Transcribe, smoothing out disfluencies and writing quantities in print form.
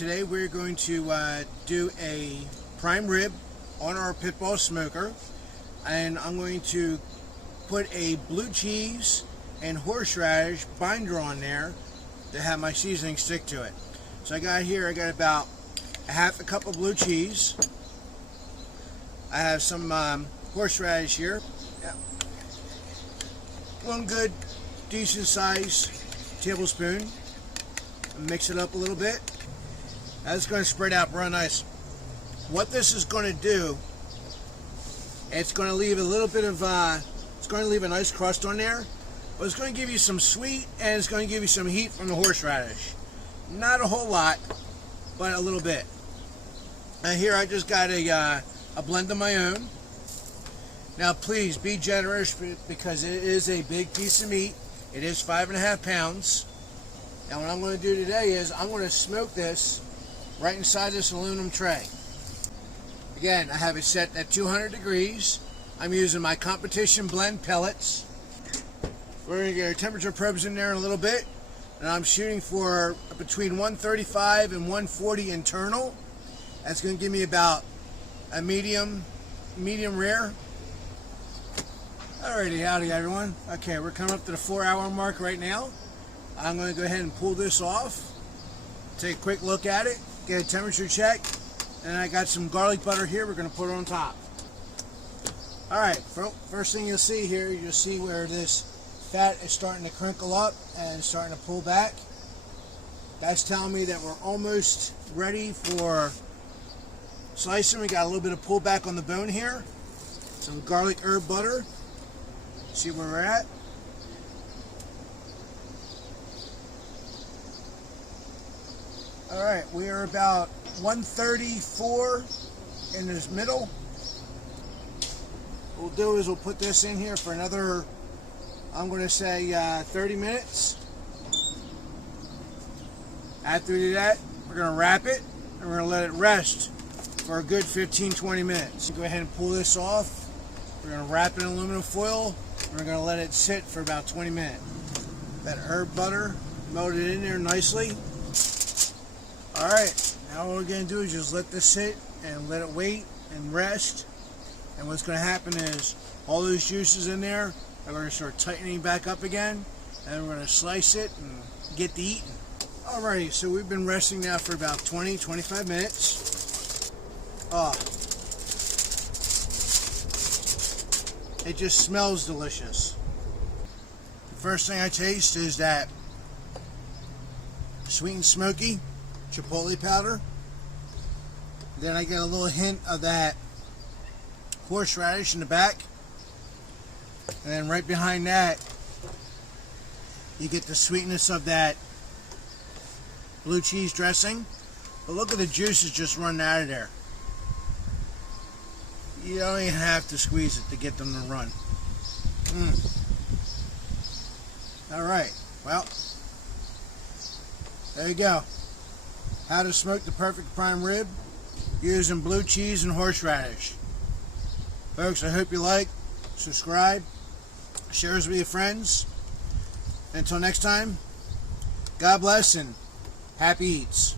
today we're going to do a prime rib on our Pitbull smoker, and I'm going to put a blue cheese and horseradish binder on there to have my seasoning stick to it. So I got about a half a cup of blue cheese. I have some horseradish here. Yeah. One good decent size tablespoon. Mix it up a little bit. That's going to spread out real nice. What this is going to do, it's going to leave a little bit of it's going to leave a nice crust on there, but it's going to give you some sweet and it's going to give you some heat from the horseradish. Not a whole lot, but a little bit. And here I just got a blend of my own. Now please be generous because it is a big piece of meat. It is 5.5 pounds. Now what I'm going to do today is I'm going to smoke this right inside this aluminum tray. Again, I have it set at 200 degrees. I'm using my competition blend pellets. We're going to get our temperature probes in there in a little bit. And I'm shooting for between 135 and 140 internal. That's going to give me about a medium rare. Alrighty, howdy everyone. Okay, we're coming up to the 4-hour mark right now. I'm going to go ahead and pull this off, take a quick look at it, get a temperature check, and I got some garlic butter here we're going to put on top. Alright, first thing you'll see here, you'll see where this fat is starting to crinkle up and starting to pull back. That's telling me that we're almost ready for slicing. We got a little bit of pullback on the bone here. Some garlic herb butter. See where we're at. Alright, we are about 134 in this middle. What we'll do is we'll put this in here for another, I'm going to say 30 minutes. After we do that, we're going to wrap it and we're going to let it rest for a good 15-20 minutes. Go ahead and pull this off. We're going to wrap it in aluminum foil. We're going to let it sit for about 20 minutes. That herb butter melted in there nicely. Alright, now what we're going to do is just let this sit and let it wait and rest. And what's going to happen is all those juices in there are going to start tightening back up again. And we're going to slice it and get to eating. Alrighty, so we've been resting now for about 20-25 minutes. It just smells delicious. The first thing I taste is that sweet and smoky chipotle powder. Then I get a little hint of that horseradish in the back. And then right behind that, you get the sweetness of that blue cheese dressing. But look at the juices just running out of there. You don't even have to squeeze it to get them to run. Alright, well, there you go. How to smoke the perfect prime rib using blue cheese and horseradish. Folks, I hope you like, subscribe, share this with your friends. Until next time, God bless and happy eats.